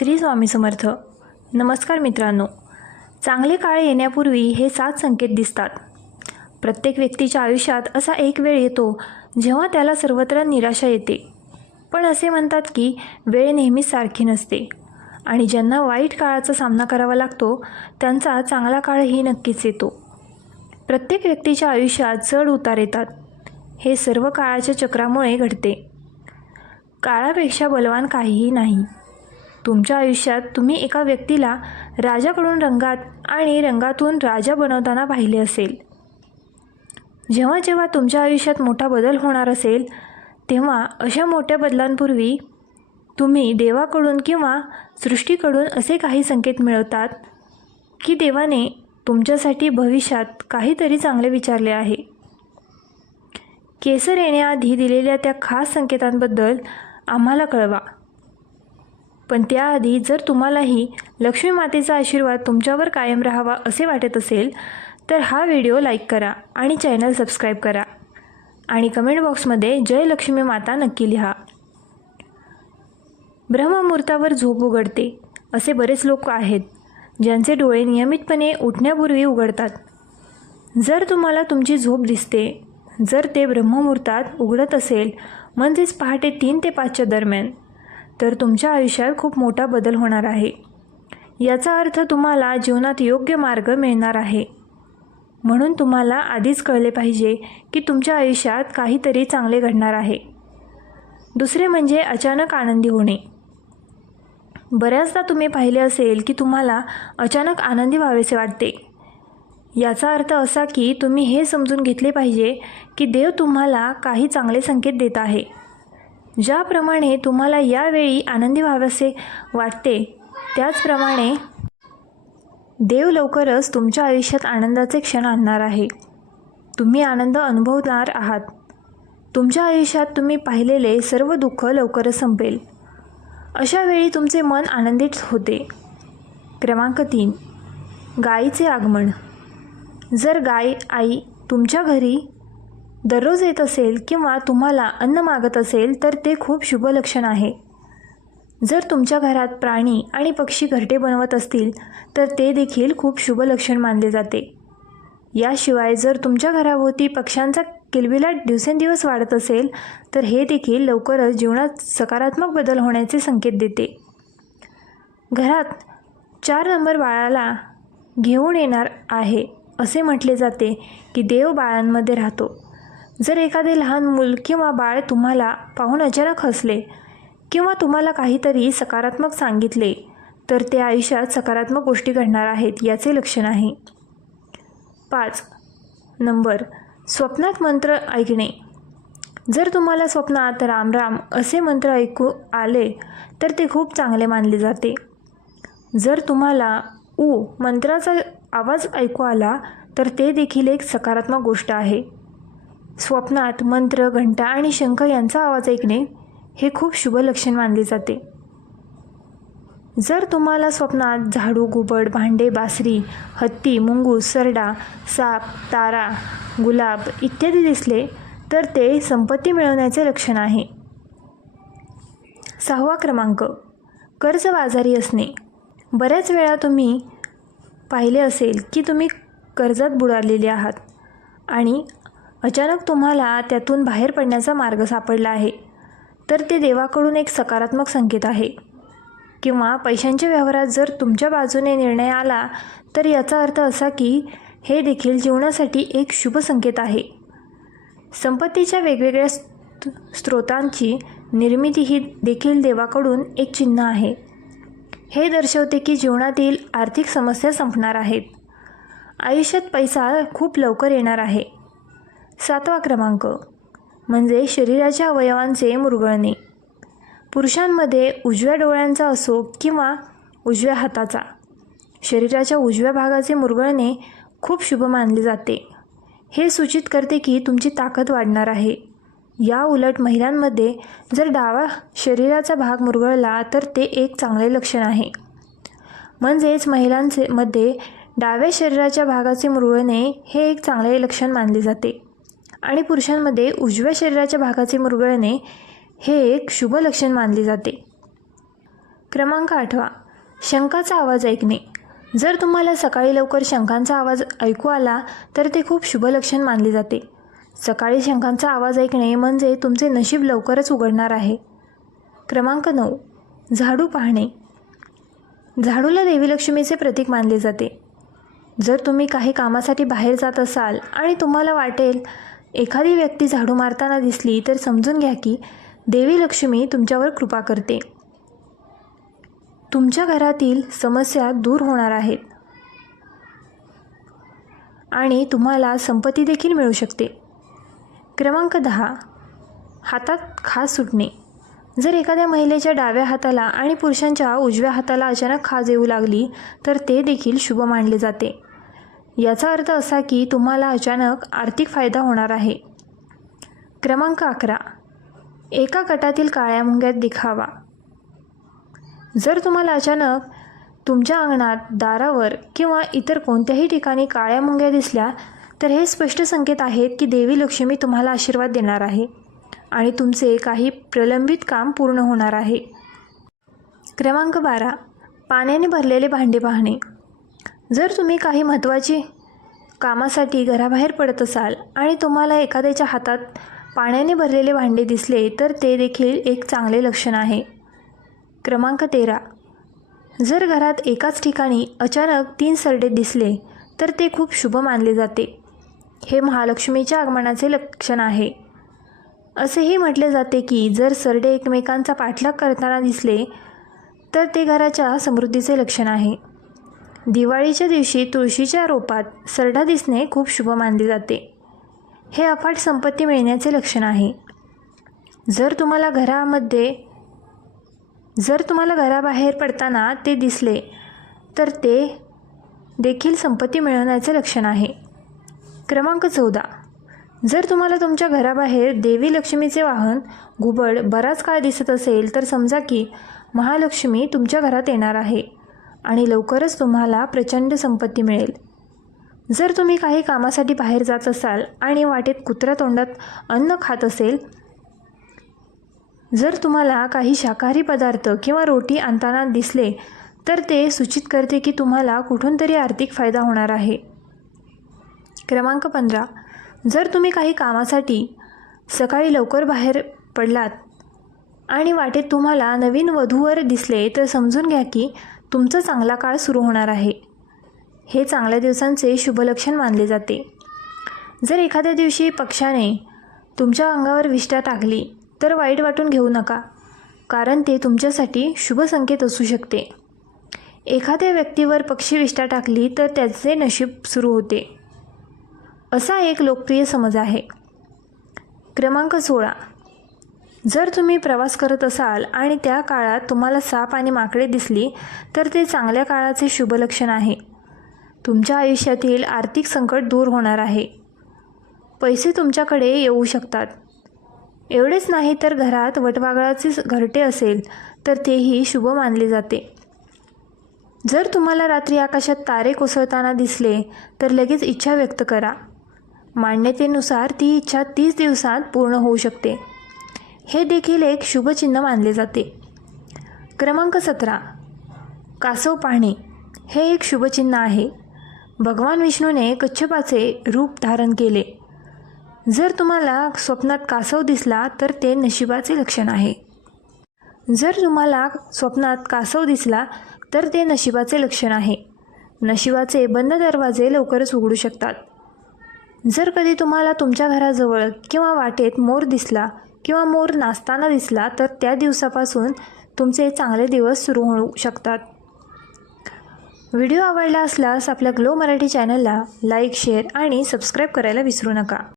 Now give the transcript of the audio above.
श्री स्वामी समर्थ. नमस्कार मित्रांनो. चांगले काळ येण्यापूर्वी हे सात संकेत दिसतात. प्रत्येक व्यक्तीच्या आयुष्यात असा एक वेळ येतो जेव्हा त्याला सर्वत्र निराशा येते. पण असे म्हणतात की वेळ नेहमीच सारखी नसते. आणि ज्यांना वाईट काळाचा सामना करावा लागतो त्यांचा चांगला काळही नक्कीच येतो. प्रत्येक व्यक्तीच्या आयुष्यात चढ उतार येतात. हे सर्व काळाच्या चक्रामुळे घडते. काळापेक्षा बलवान काहीही नाही. तुमच्या आयुष्यात तुम्ही एका व्यक्तीला राजाकडून रंगात आणि रंगातून राजा बनवताना पाहिले असेल. जेव्हा जेव्हा तुमच्या आयुष्यात मोठा बदल होणार असेल तेव्हा अशा मोठ्या बदलांपूर्वी तुम्ही देवाकडून किंवा सृष्टीकडून असे काही संकेत मिळवतात की देवाने तुमच्यासाठी भविष्यात काहीतरी चांगले विचारले आहे. केसर येण्याआधी दिलेल्या त्या खास संकेतांबद्दल आम्हाला कळवा. पण त्याआधी जर तुम्हालाही लक्ष्मी मातेचा आशीर्वाद तुमच्यावर कायम राहावा असे वाटत असेल तर हा व्हिडिओ लाईक करा आणि चॅनल सबस्क्राईब करा. आणि कमेंट बॉक्समध्ये जय लक्ष्मी माता नक्की लिहा. ब्रह्ममुहूर्तावर झोप उघडते असे बरेच लोक आहेत ज्यांचे डोळे नियमितपणे उठण्यापूर्वी उघडतात. जर तुम्हाला तुमची झोप दिसते जर ते ब्रह्ममुहूर्तात उघडत असेल म्हणजेच पहाटे तीन ते पाचच्या दरम्यान तर तुमच्या आयुष्यात खूप मोठा बदल होणार आहे. याचा अर्थ तुम्हाला जीवनात योग्य मार्ग मिळणार आहे. म्हणून तुम्हाला आधीच कळले पाहिजे की तुमच्या आयुष्यात काहीतरी चांगले घडणार आहे. दुसरे म्हणजे अचानक आनंदी होणे. बऱ्याचदा तुम्ही पाहिले असेल की तुम्हाला अचानक आनंदी व्हावेसे वाटते. याचा अर्थ असा की तुम्ही हे समजून घेतले पाहिजे की देव तुम्हाला काही चांगले संकेत देत आहे. ज्याप्रमाणे तुम्हाला यावेळी आनंदी व्हावेसे वाटते त्याचप्रमाणे देव लवकरच तुमच्या आयुष्यात आनंदाचे क्षण आणणार आहे. तुम्ही आनंद अनुभवणार आहात. तुमच्या आयुष्यात तुम्ही पाहिलेले सर्व दुःख लवकरच संपेल. अशा वेळी तुमचे मन आनंदित होते. क्रमांक तीन. गायीचे आगमन. जर गाय आई तुमच्या घरी दररोज येत असेल किंवा तुम्हाला अन्न मागत असेल तर ते खूप शुभ लक्षण आहे. जर तुमच्या घरात प्राणी आणि पक्षी घरटे बनवत असतील तर ते देखील खूप शुभ लक्षण मानले जाते. याशिवाय जर तुमच्या घराभोवती पक्ष्यांचा किलबिलाट दिवसेंदिवस वाढत असेल तर हे देखील लवकरच जीवनात सकारात्मक बदल होण्याचे संकेत देते. घरात चार नंबर बाळाला घेऊन येणार आहे असे म्हटले जाते की देव बाळांमध्ये राहतो. जर एखादे लहान मूल किंवा बाळ तुम्हाला पाहून अचानक हसले किंवा तुम्हाला काहीतरी सकारात्मक सांगितले तर ते आयुष्यात सकारात्मक गोष्टी घडणार आहेत याचे लक्षण आहे. पाच. नंबर. स्वप्नात मंत्र ऐकणे. जर तुम्हाला स्वप्नात राम राम असे मंत्र ऐकू आले तर ते खूप चांगले मानले जाते. जर तुम्हाला ऊ मंत्राचा आवाज ऐकू आला तर ते देखील एक सकारात्मक गोष्ट आहे. स्वप्नात मंत्र घंटा आणि शंख यांचा आवाज ऐकणे हे खूप शुभ लक्षण मानले जाते. जर तुम्हाला स्वप्नात झाडू घुबड भांडे बासरी हत्ती मुंगूस सरडा साप तारा गुलाब इत्यादी दिसले तर ते संपत्ती मिळवण्याचे लक्षण आहे. सहावा क्रमांक कर्जबाजारी असणे. बऱ्याच वेळा तुम्ही पाहिले असेल की तुम्ही कर्जात बुडालेले आहात आणि अचानक तुम्हाला त्यातून बाहेर पडण्याचा मार्ग सापडला आहे. तर ते देवाकडून एक सकारात्मक संकेत आहे. किंवा पैशांच्या व्यवहारात जर तुमच्या बाजूने निर्णय आला तर याचा अर्थ असा की हे देखील जीवनासाठी एक शुभ संकेत आहे. संपत्तीच्या वेगवेगळ्या स्त्रोतांची निर्मिती ही देखील देवाकडून एक चिन्ह आहे. हे दर्शवते की जीवनातील आर्थिक समस्या संपणार आहेत. आयुष्यात पैसा खूप लवकर येणार आहे. सातवा क्रमांक. म्हणजे शरीराच्या अवयवांचे मुरगळणे. पुरुषांमध्ये उजव्या डोळ्यांचा असो किंवा उजव्या हाताचा. शरीराच्या उजव्या भागाचे मुरगळणे खूप शुभ मानले जाते. हे सूचित करते की तुमची ताकद वाढणार आहे. या उलट महिलांमध्ये जर डावा शरीराचा भाग मुरगळला तर ते एक चांगले लक्षण आहे. म्हणजेच महिलांचे मध्ये डाव्या शरीराच्या भागाचे मुरगळणे हे एक चांगले लक्षण मानले जाते. आणि पुरुषांमध्ये उजव्या शरीराच्या भागाचे मुरगळणे हे एक शुभ लक्षण मानले जाते. क्रमांक आठवा. शंकाचा आवाज ऐकणे. जर तुम्हाला सकाळी लवकर शंखांचा आवाज ऐकू आला तर ते खूप शुभ लक्षण मानले जाते. सकाळी शंखांचा आवाज ऐकणे म्हणजे तुमचे नशीब लवकरच उघडणार आहे. क्रमांक नऊ. झाडू पाहणे. झाडूला देवी लक्ष्मीचे प्रतीक मानले जाते. जर तुम्ही काही कामासाठी बाहेर जात असाल आणि तुम्हाला वाटेल एखादी व्यक्ती झाडू मारताना दिसली तर समजून घ्या की देवी लक्ष्मी तुमच्यावर कृपा करते. तुमच्या घरातील समस्या दूर होणार आहेत. आणि तुम्हाला संपत्ती देखील मिळू शकते. क्रमांक दहा. हातात खाज सुटणे. जर एखाद्या महिलेच्या डाव्या हाताला आणि पुरुषांच्या उजव्या हाताला अचानक खाज येऊ लागली तर ते देखील शुभ मानले जाते. याचा अर्थ असा की तुम्हाला अचानक आर्थिक फायदा होणार आहे. क्रमांक अकरा. एका गटातील काळ्या मुंग्यात दिखावा. जर तुम्हाला अचानक तुमच्या अंगणात दारावर किंवा इतर कोणत्याही ठिकाणी काळ्या मुंग्या दिसल्या तर हे स्पष्ट संकेत आहेत की देवी लक्ष्मी तुम्हाला आशीर्वाद देणार आहे आणि तुमचे काही प्रलंबित काम पूर्ण होणार आहे. क्रमांक बारा. पाण्याने भरलेले भांडे पाहणे. जर तुम्ही काही महत्त्वाची कामासाठी घराबाहेर पडत असाल आणि तुम्हाला एखाद्याच्या हातात पाण्याने भरलेले भांडे दिसले तर ते देखील एक चांगले लक्षण आहे. क्रमांक तेरा. जर घरात एकाच ठिकाणी अचानक तीन सरडे दिसले तर ते खूप शुभ मानले जाते. हे महालक्ष्मीच्या आगमनाचे लक्षण आहे. असेही म्हटले जाते की जर सरडे एकमेकांचा पाठलाग करताना दिसले तर ते घराच्या समृद्धीचे लक्षण आहे. दिवाळीच्या दिवशी तुळशीच्या रोपात सरडा दिसणे खूप शुभ मानले जाते. हे अफाट संपत्ती मिळण्याचे लक्षण आहे. जर तुम्हाला घरामध्ये जर तुम्हाला घराबाहेर पडताना ते दिसले तर ते देखील संपत्ती मिळवण्याचे लक्षण आहे. क्रमांक चौदा. जर तुम्हाला तुमच्या घराबाहेर देवी लक्ष्मीचे वाहन घुबड बराच काळ दिसत असेल तर समजा की महालक्ष्मी तुमच्या घरात येणार आहे. आणि लवकरच तुम्हाला प्रचंड संपत्ती मिळेल. जर तुम्ही काही कामासाठी बाहेर जात असाल आणि वाटेत कुत्र्या तोंडात अन्न खात असेल जर तुम्हाला काही शाकाहारी पदार्थ किंवा रोटी आणताना दिसले तर ते सूचित करते की तुम्हाला कुठून तरी आर्थिक फायदा होणार आहे. क्रमांक पंधरा. जर तुम्ही काही कामासाठी सकाळी लवकर बाहेर पडलात आणि वाटेत तुम्हाला नवीन वधूवर दिसले तर समजून घ्या की तुमचा चांगला काळ सुरू होणार आहे. हे चांगल्या दिवसांचे शुभलक्षण मानले जाते. जर एखाद्या दिवशी पक्षाने तुमच्या अंगावर विष्ठा टाकली तर वाईट वाटून घेऊ नका कारण ते तुमच्यासाठी शुभ संकेत असू शकते. एखाद्या व्यक्तीवर पक्षी विष्ठा टाकली तर त्याचे नशीब सुरू होते. असा एक लोकप्रिय समज आहे. क्रमांक सोळा. जर तुम्ही प्रवास करत असाल आणि त्या काळात तुम्हाला साप आणि माकडे दिसली तर ते चांगल्या काळाचे शुभलक्षण आहे. तुमच्या आयुष्यातील आर्थिक संकट दूर होणार आहे. पैसे तुमच्याकडे येऊ शकतात. एवढेच नाही तर घरात वटवागळाचे घरटे असेल तर तेही शुभ मानले जाते. जर तुम्हाला रात्री आकाशात तारे कोसळताना दिसले तर लगेच इच्छा व्यक्त करा. मान्यतेनुसार ती इच्छा तीस दिवसात पूर्ण होऊ शकते. हे देखील एक शुभचिन्ह मानले जाते. क्रमांक सतरा. कासव पाहणे हे एक शुभचिन्ह आहे. भगवान विष्णूने कच्छपाचे रूप धारण केले. जर तुम्हाला स्वप्नात कासव दिसला तर ते नशिबाचे लक्षण आहे. जर तुम्हाला स्वप्नात कासव दिसला तर ते नशिबाचे लक्षण आहे. नशिबाचे बंद दरवाजे लवकरच उघडू शकतात. जर कधी तुम्हाला तुमच्या घराजवळ किंवा वाटेत मोर दिसला किंवा मोर नाचताना दिसला तर त्या दिवसापासून तुमचे चांगले दिवस सुरू होऊ शकतात. व्हिडिओ आवडला असल्यास आपल्या ग्लो मराठी चॅनलला लाईक शेअर आणि सबस्क्राईब करायला विसरू नका.